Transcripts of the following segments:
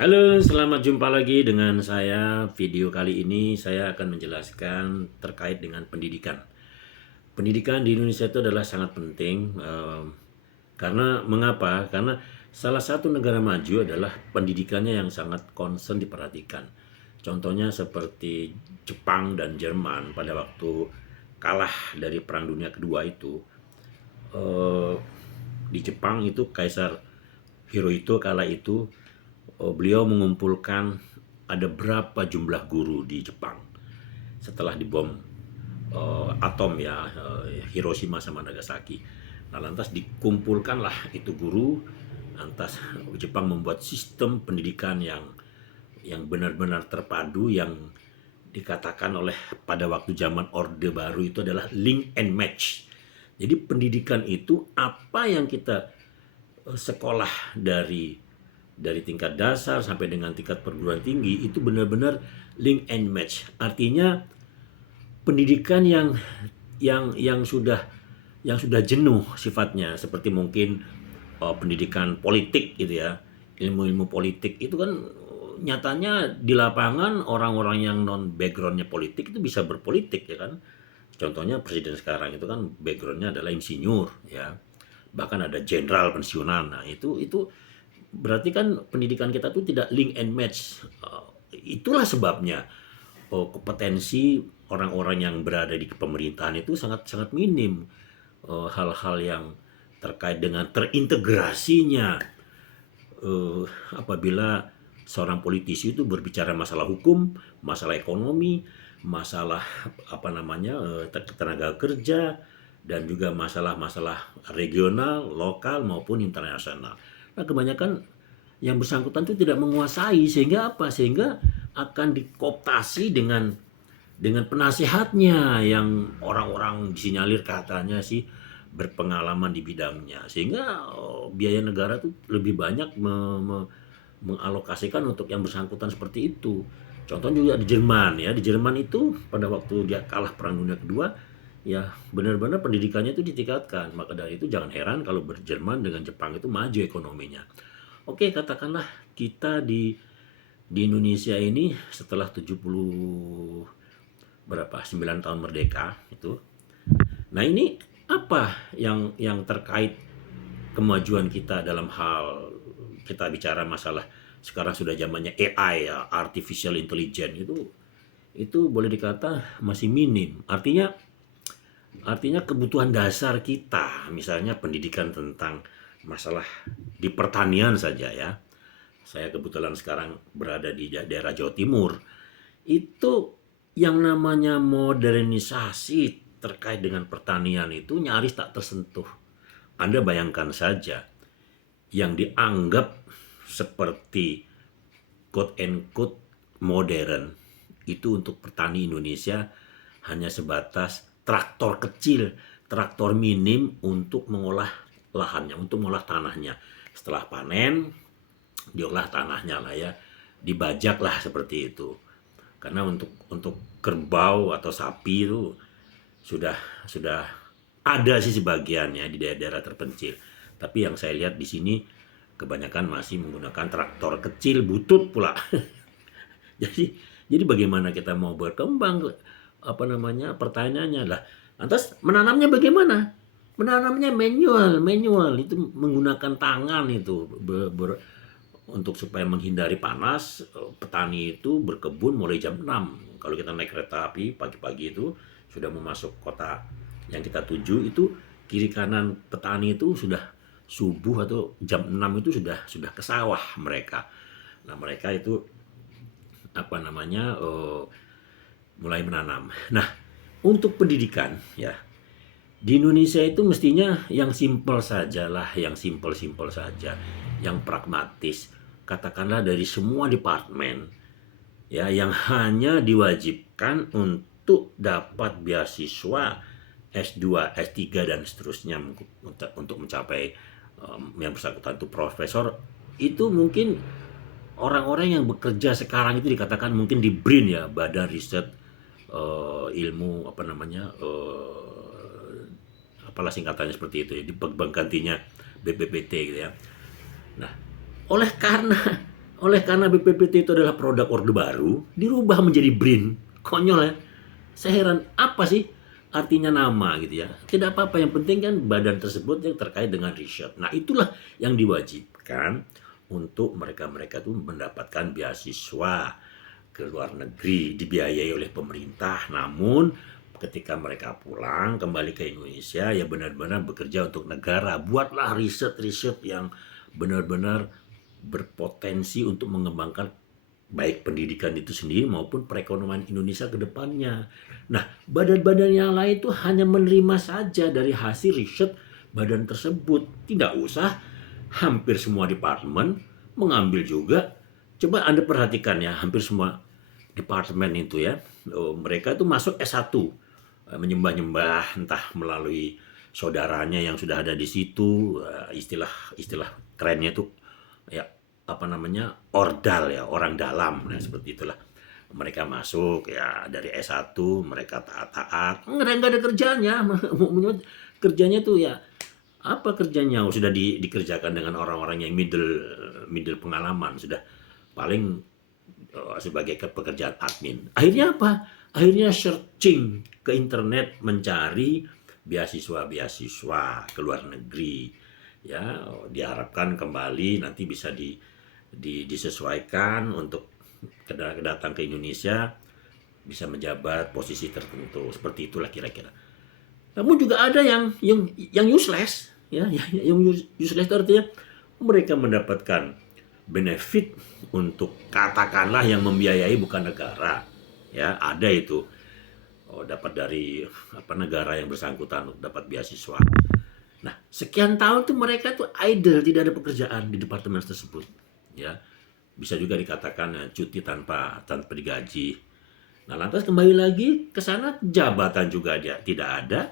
Halo, selamat jumpa lagi dengan saya. Video kali ini saya akan menjelaskan terkait dengan pendidikan. Pendidikan di Indonesia itu adalah sangat penting, karena mengapa? Karena salah satu negara maju adalah pendidikannya yang sangat concern diperhatikan. Contohnya seperti Jepang dan Jerman pada waktu kalah dari Perang Dunia Kedua itu, eh, di Jepang itu Kaisar Hirohito kala itu, beliau mengumpulkan ada berapa jumlah guru di Jepang setelah dibom atom ya, Hiroshima sama Nagasaki. Nah, lantas dikumpulkanlah itu guru, lantas Jepang membuat sistem pendidikan yang benar-benar terpadu, yang dikatakan oleh pada waktu zaman Orde Baru itu adalah link and match. Jadi pendidikan itu apa yang kita sekolah dari tingkat dasar sampai dengan tingkat perguruan tinggi itu benar-benar link and match. Artinya pendidikan yang sudah jenuh sifatnya, seperti mungkin pendidikan politik gitu ya, ilmu-ilmu politik itu kan nyatanya di lapangan orang-orang yang non backgroundnya politik itu bisa berpolitik ya kan. Contohnya presiden sekarang itu kan backgroundnya adalah insinyur ya, bahkan ada jenderal pensiunan. Nah itu berarti kan pendidikan kita tuh tidak link and match. Itulah sebabnya kompetensi orang-orang yang berada di pemerintahan itu sangat sangat minim. Hal-hal yang terkait dengan terintegrasinya, apabila seorang politisi itu berbicara masalah hukum, masalah ekonomi, masalah apa namanya, tenaga kerja, dan juga masalah-masalah regional, lokal maupun internasional. Nah, kebanyakan yang bersangkutan itu tidak menguasai, sehingga apa? Sehingga akan dikooptasi dengan penasehatnya yang orang-orang disinyalir katanya sih berpengalaman di bidangnya, sehingga biaya negara tuh lebih banyak mengalokasikan untuk yang bersangkutan seperti itu. Contoh juga di Jerman ya, di Jerman itu pada waktu dia kalah Perang Dunia Kedua ya, benar-benar pendidikannya itu ditingkatkan. Maka dari itu jangan heran kalau Jerman dengan Jepang itu maju ekonominya. Oke, katakanlah kita di Indonesia ini setelah 70 berapa 9 tahun merdeka itu. Nah, ini apa yang terkait kemajuan kita dalam hal kita bicara masalah sekarang sudah zamannya AI ya, artificial intelligence itu boleh dikata masih minim. Artinya kebutuhan dasar kita, misalnya pendidikan tentang masalah di pertanian saja ya. Saya kebetulan sekarang berada di daerah Jawa Timur. Itu yang namanya modernisasi terkait dengan pertanian itu nyaris tak tersentuh. Anda bayangkan saja, yang dianggap seperti quote and quote modern itu untuk petani Indonesia hanya sebatas traktor kecil, traktor minim untuk mengolah lahannya, untuk mengolah tanahnya. Setelah panen, diolah tanahnya lah ya, dibajak lah seperti itu. Karena untuk kerbau atau sapi itu sudah sudah ada sih sebagiannya di daerah-daerah terpencil. Tapi yang saya lihat di sini kebanyakan masih menggunakan traktor kecil butut pula. jadi jadi bagaimana kita mau berkembang, apa namanya, pertanyaannya lah. Lantas menanamnya bagaimana? Menanamnya manual itu menggunakan tangan itu, untuk supaya menghindari panas. Petani itu berkebun mulai jam 6. Kalau kita naik kereta api pagi-pagi itu sudah mau masuk kota yang kita tuju, itu kiri kanan petani itu sudah subuh atau jam 6 itu sudah ke sawah mereka. Nah, mereka itu apa namanya, mulai menanam. Nah, untuk pendidikan ya, di Indonesia itu mestinya yang simpel saja lah, yang simpel-simpel saja, yang pragmatis. Katakanlah dari semua departemen ya, yang hanya diwajibkan untuk dapat beasiswa S2, S3 dan seterusnya untuk mencapai yang bersangkutan itu profesor. Itu mungkin orang-orang yang bekerja sekarang itu dikatakan mungkin di BRIN ya, Badan Riset Ilmu apa namanya, apalah singkatannya seperti itu ya, di penggantinya BPPT gitu ya. Nah, oleh karena Oleh karena BPPT itu adalah produk Orde Baru, dirubah menjadi BRIN. Konyol ya. Saya heran, apa sih artinya nama gitu ya. Tidak apa-apa, yang penting kan badan tersebut yang terkait dengan riset. Nah, itulah yang diwajibkan untuk mereka-mereka itu mendapatkan beasiswa ke luar negeri, dibiayai oleh pemerintah. Namun ketika mereka pulang kembali ke Indonesia, ya benar-benar bekerja untuk negara. Buatlah riset-riset yang benar-benar berpotensi untuk mengembangkan baik pendidikan itu sendiri maupun perekonomian Indonesia ke depannya. Nah, badan-badan yang lain itu hanya menerima saja dari hasil riset badan tersebut. Tidak usah hampir semua departemen mengambil juga. Coba Anda perhatikan ya, hampir semua departemen itu ya, mereka itu masuk S1, menyembah-nyembah entah melalui saudaranya yang sudah ada di situ, istilah kerennya itu ya apa namanya, ordal ya, orang dalam. Nah, seperti itulah mereka masuk ya dari S1, mereka taat-taat, nggak ada kerjanya. Kerjanya tuh ya apa kerjanya, sudah dikerjakan dengan orang-orang yang middle pengalaman, sudah paling sebagai pekerjaan admin. Akhirnya apa? Akhirnya searching ke internet mencari beasiswa-beasiswa ke luar negeri. Ya, diharapkan kembali nanti bisa disesuaikan untuk datang ke Indonesia bisa menjabat posisi tertentu. Seperti itulah kira-kira. Namun juga ada yang useless, ya, yang useless itu artinya mereka mendapatkan benefit untuk katakanlah yang membiayai bukan negara, ya ada itu, dapat dari apa negara yang bersangkutan untuk dapat beasiswa. Nah, sekian tahun tuh mereka tuh idle, tidak ada pekerjaan di departemen tersebut, ya bisa juga dikatakan cuti tanpa digaji. Nah, lantas kembali lagi ke sana, jabatan juga dia tidak ada,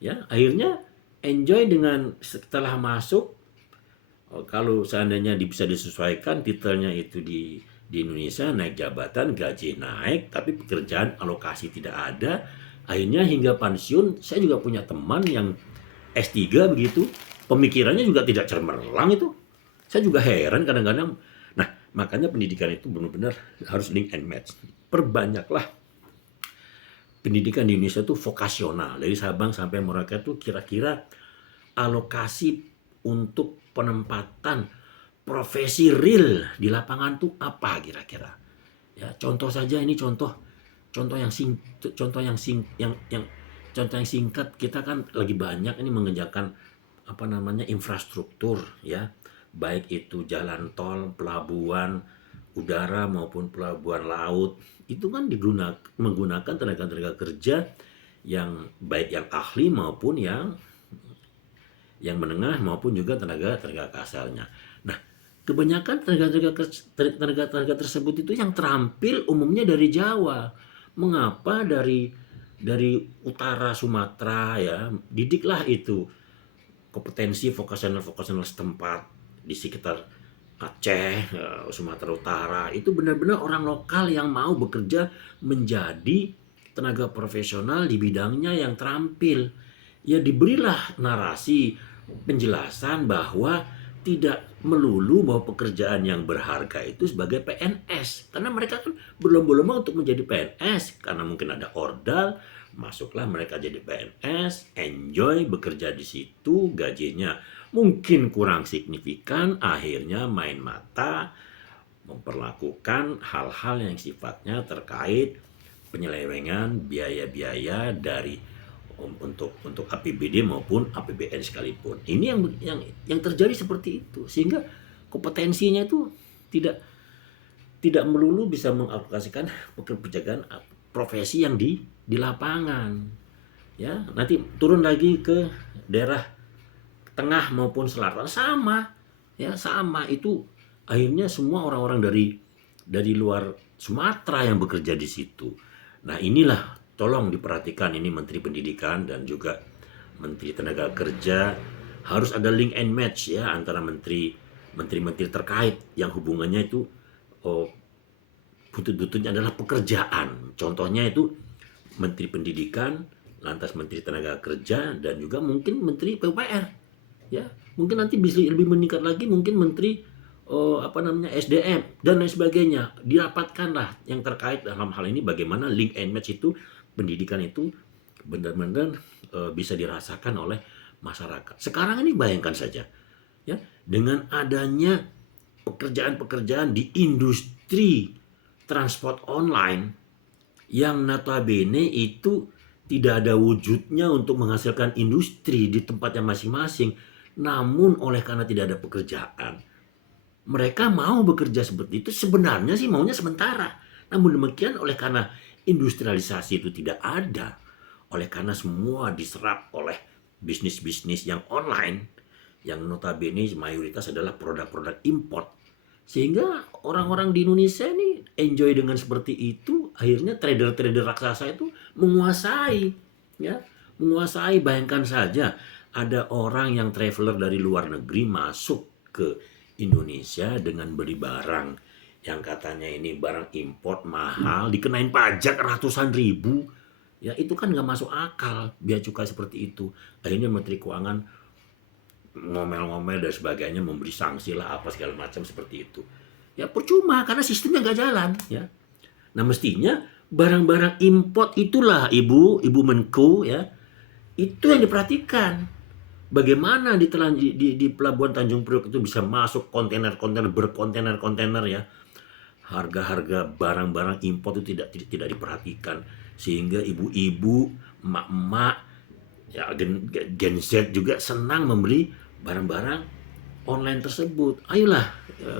ya akhirnya enjoy dengan setelah masuk. Kalau seandainya bisa disesuaikan titelnya itu di Indonesia, naik jabatan, gaji naik, tapi pekerjaan alokasi tidak ada. Akhirnya hingga pensiun. Saya juga punya teman yang S3 begitu, pemikirannya juga tidak cemerlang itu. Saya juga heran kadang-kadang. Nah, makanya pendidikan itu benar-benar harus link and match. Perbanyaklah pendidikan di Indonesia itu vokasional, dari Sabang sampai Merauke itu kira-kira alokasi untuk penempatan profesi real di lapangan tuh apa kira-kira? Ya, contoh saja ini contoh yang contoh yang singkat. Kita kan lagi banyak ini mengerjakan apa namanya infrastruktur ya, baik itu jalan tol, pelabuhan udara maupun pelabuhan laut. Itu kan menggunakan tenaga kerja yang baik yang ahli maupun yang menengah maupun juga tenaga kasarnya. Nah, kebanyakan tenaga tersebut itu yang terampil umumnya dari Jawa. Mengapa dari utara Sumatera ya, didiklah itu kompetensi vokasional setempat di sekitar Aceh, Sumatera Utara, itu benar-benar orang lokal yang mau bekerja menjadi tenaga profesional di bidangnya yang terampil. Ya diberilah narasi penjelasan bahwa tidak melulu bahwa pekerjaan yang berharga itu sebagai PNS, karena mereka kan berlomba-lomba untuk menjadi PNS karena mungkin ada ordal. Masuklah mereka jadi PNS, enjoy bekerja di situ, gajinya mungkin kurang signifikan, akhirnya main mata memperlakukan hal-hal yang sifatnya terkait penyelewengan biaya-biaya dari untuk APBD maupun APBN sekalipun. Ini yang terjadi seperti itu, sehingga kompetensinya itu tidak melulu bisa mengaplikasikan pekerjaan profesi yang di lapangan. Ya, nanti turun lagi ke daerah tengah maupun selatan sama. Ya, sama itu akhirnya semua orang-orang dari luar Sumatera yang bekerja di situ. Nah, inilah tolong diperhatikan, ini Menteri Pendidikan dan juga Menteri Tenaga Kerja harus ada link and match ya antara menteri terkait yang hubungannya itu butut-bututnya adalah pekerjaan. Contohnya itu Menteri Pendidikan, lantas Menteri Tenaga Kerja, dan juga mungkin Menteri PUPR. Ya, mungkin nanti bisa lebih meningkat lagi mungkin Menteri SDM dan lain sebagainya. Dirapatkanlah yang terkait dalam hal ini bagaimana link and match itu, pendidikan itu benar-benar bisa dirasakan oleh masyarakat. Sekarang ini bayangkan saja, ya, dengan adanya pekerjaan-pekerjaan di industri transport online yang notabene itu tidak ada wujudnya untuk menghasilkan industri di tempatnya masing-masing, namun oleh karena tidak ada pekerjaan, mereka mau bekerja seperti itu. Sebenarnya sih maunya sementara, namun demikian oleh karena industrialisasi itu tidak ada, oleh karena semua diserap oleh bisnis-bisnis yang online, yang notabene mayoritas adalah produk-produk import, sehingga orang-orang di Indonesia ini enjoy dengan seperti itu. Akhirnya trader-trader raksasa itu menguasai, ya, menguasai. Bayangkan saja ada orang yang traveler dari luar negeri masuk ke Indonesia dengan beli barang yang katanya ini barang import mahal, dikenain pajak ratusan ribu. Ya itu kan nggak masuk akal, bea cukai seperti itu. Akhirnya Menteri Keuangan ngomel-ngomel dan sebagainya, memberi sanksi lah apa segala macam seperti itu. Ya percuma karena sistemnya nggak jalan, ya. Nah mestinya barang-barang import itulah Ibu Menko, ya, itu yang diperhatikan. Bagaimana di Pelabuhan Tanjung Priok itu bisa masuk kontainer-kontainer berkontainer-kontainer, ya. Harga-harga barang-barang import itu tidak diperhatikan, sehingga ibu-ibu, emak-emak, ya Gen Z juga senang membeli barang-barang online tersebut. Ayolah,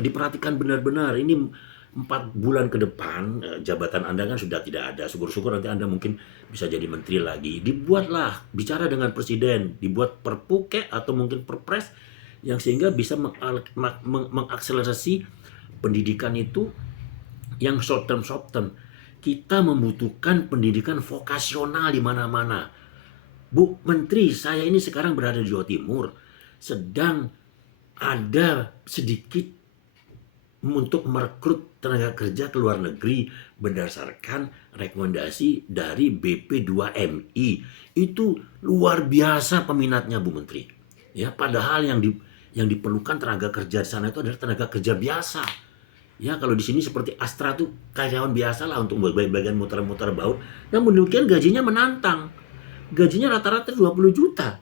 diperhatikan benar-benar. Ini 4 bulan ke depan jabatan Anda kan sudah tidak ada. Syukur-syukur nanti Anda mungkin bisa jadi menteri lagi. Dibuatlah, bicara dengan presiden, dibuat perpu atau mungkin perpres yang sehingga bisa mengakselerasi pendidikan itu yang short term. Kita membutuhkan pendidikan vokasional di mana-mana. Bu Menteri, saya ini sekarang berada di Jawa Timur, sedang ada sedikit untuk merekrut tenaga kerja ke luar negeri berdasarkan rekomendasi dari BP2MI. Itu luar biasa peminatnya, Bu Menteri. Ya, padahal yang diperlukan tenaga kerja di sana itu adalah tenaga kerja biasa. Ya, kalau di sini seperti Astra tuh karyawan biasa lah untuk bagian muter-muter baut. Namun demikian gajinya menantang. Gajinya rata-rata 20 juta.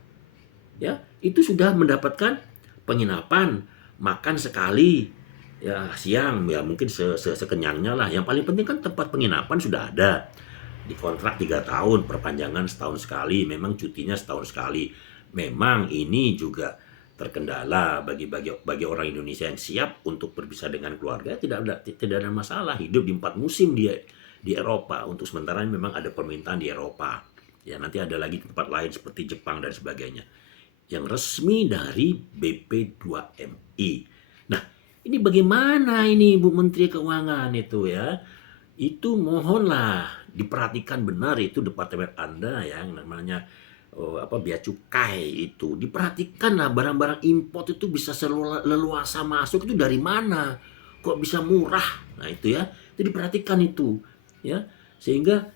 Ya, itu sudah mendapatkan penginapan, makan sekali, ya siang, ya mungkin sekenyangnya lah. Yang paling penting kan tempat penginapan sudah ada. Di kontrak 3 tahun, perpanjangan setahun sekali, memang cutinya setahun sekali. Memang ini juga terkendala bagi orang Indonesia yang siap untuk berpisah dengan keluarga. Tidak ada masalah, hidup di 4 musim di Eropa. Untuk sementara memang ada permintaan di Eropa. Ya nanti ada lagi tempat lain seperti Jepang dan sebagainya yang resmi dari BP2MI. Nah, ini bagaimana ini Bu Menteri Keuangan itu, ya? Itu mohonlah diperhatikan benar itu departemen Anda yang namanya bea cukai itu. Diperhatikanlah barang-barang import itu bisa leluasa masuk itu dari mana? Kok bisa murah? Nah, itu ya. Itu diperhatikan itu, ya. Sehingga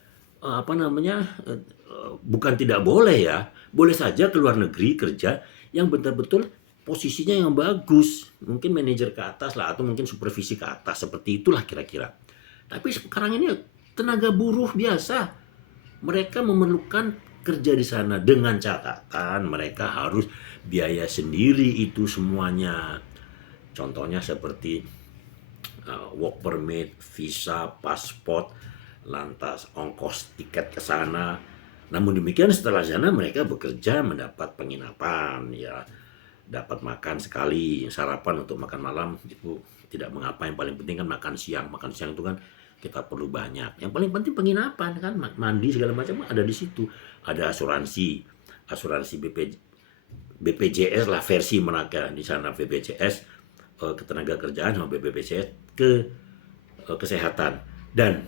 bukan tidak boleh, ya. Boleh saja ke luar negeri kerja yang betul-betul posisinya yang bagus. Mungkin manajer ke atas lah, atau mungkin supervisi ke atas. Seperti itulah kira-kira. Tapi sekarang ini tenaga buruh biasa. Mereka memerlukan kerja di sana dengan catatan mereka harus biaya sendiri itu semuanya. Contohnya seperti work permit, visa, paspor, lantas ongkos tiket ke sana. Namun demikian setelah sana mereka bekerja mendapat penginapan, ya dapat makan sekali, sarapan untuk makan malam itu tidak mengapa. Yang paling penting kan makan siang itu kan kita perlu banyak. Yang paling penting penginapan kan, mandi segala macam ada di situ. Ada asuransi BPJS lah versi mereka di sana, BPJS ketenaga kerjaan sama BPJS ke kesehatan. Dan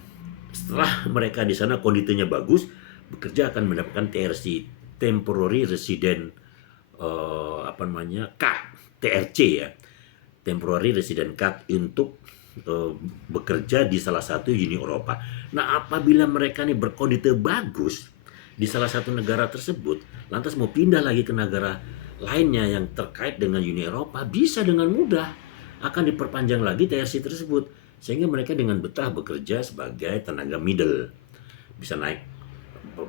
setelah mereka di sana kondisinya bagus, bekerja akan mendapatkan TRC, temporary resident card, TRC, ya, temporary resident card, untuk bekerja di salah satu Uni Eropa. Nah, apabila mereka ini berkondisi bagus di salah satu negara tersebut, lantas mau pindah lagi ke negara lainnya yang terkait dengan Uni Eropa, bisa dengan mudah. akan diperpanjang lagi TRC tersebut, sehingga mereka dengan betah bekerja sebagai tenaga middle, bisa naik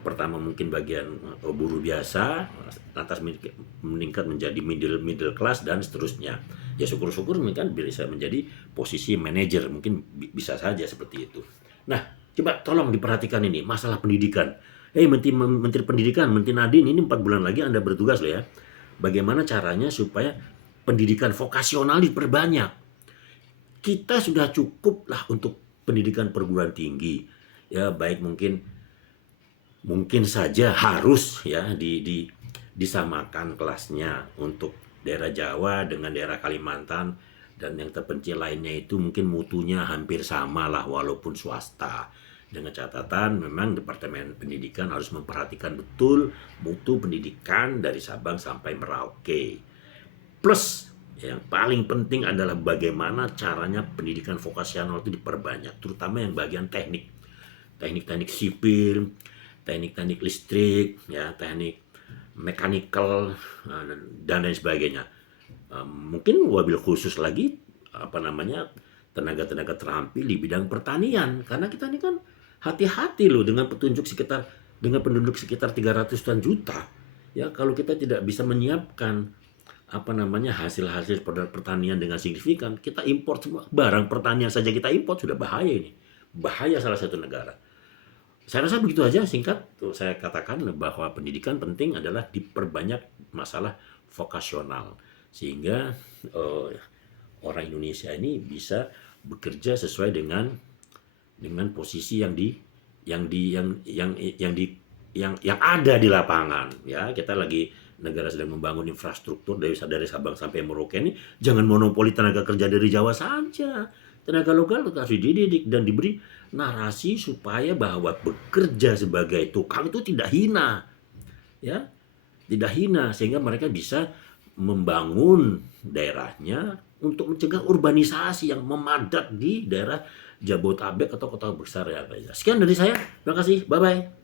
pertama mungkin bagian buruh biasa, lantas meningkat menjadi middle class dan seterusnya. Ya syukur-syukur mungkin bisa menjadi posisi manajer, mungkin bisa saja seperti itu. Nah, coba tolong diperhatikan ini masalah pendidikan. Menteri Pendidikan, Menteri Nadine, ini 4 bulan lagi Anda bertugas loh ya. Bagaimana caranya supaya pendidikan vokasional diperbanyak? Kita sudah cukup lah untuk pendidikan perguruan tinggi. Ya, baik mungkin saja harus ya disamakan kelasnya untuk daerah Jawa dengan daerah Kalimantan, dan yang terpencil lainnya itu mungkin mutunya hampir sama lah walaupun swasta, dengan catatan memang Departemen Pendidikan harus memperhatikan betul mutu pendidikan dari Sabang sampai Merauke. Plus yang paling penting adalah bagaimana caranya pendidikan vokasional itu diperbanyak, terutama yang bagian teknik sipil, teknik listrik, ya, teknik mechanical, dan lain sebagainya. Mungkin wabil khusus lagi tenaga-tenaga terampil di bidang pertanian, karena kita ini kan hati-hati loh dengan penduduk sekitar 300-an juta. Ya, kalau kita tidak bisa menyiapkan hasil-hasil produk pertanian dengan signifikan, kita import semua barang pertanian saja, kita import sudah bahaya ini. Bahaya salah satu negara. Saya rasa begitu aja singkat saya katakan bahwa pendidikan penting adalah diperbanyak masalah vokasional, sehingga orang Indonesia ini bisa bekerja sesuai dengan posisi yang ada di lapangan. Ya, kita lagi negara sedang membangun infrastruktur dari Sabang sampai Merauke ini, jangan monopoli tenaga kerja dari Jawa saja. Tenaga lokal harus dididik dan diberi narasi supaya bahwa bekerja sebagai tukang itu tidak hina. Ya, tidak hina, sehingga mereka bisa membangun daerahnya untuk mencegah urbanisasi yang memadat di daerah Jabodetabek atau kota besar ya. Sekian dari saya. Terima kasih. Bye bye.